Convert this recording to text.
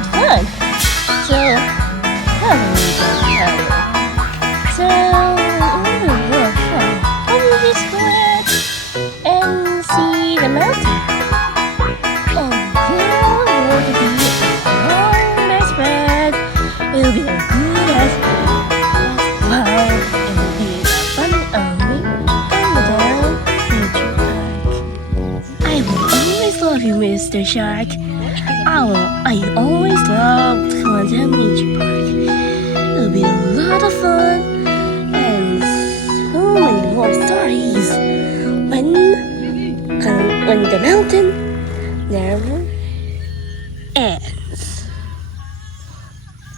good fun. So, have a good time. So, probably just go ahead and see the mountain. Oh, cool, going to be a long as red. It'll be a good as wow. It'll be a fun only Kolondatal nature park. I will always love you, Mr. Shark. I always loved Kolondatal nature park. It'll be a lot of fun and so many more stories when the mountain never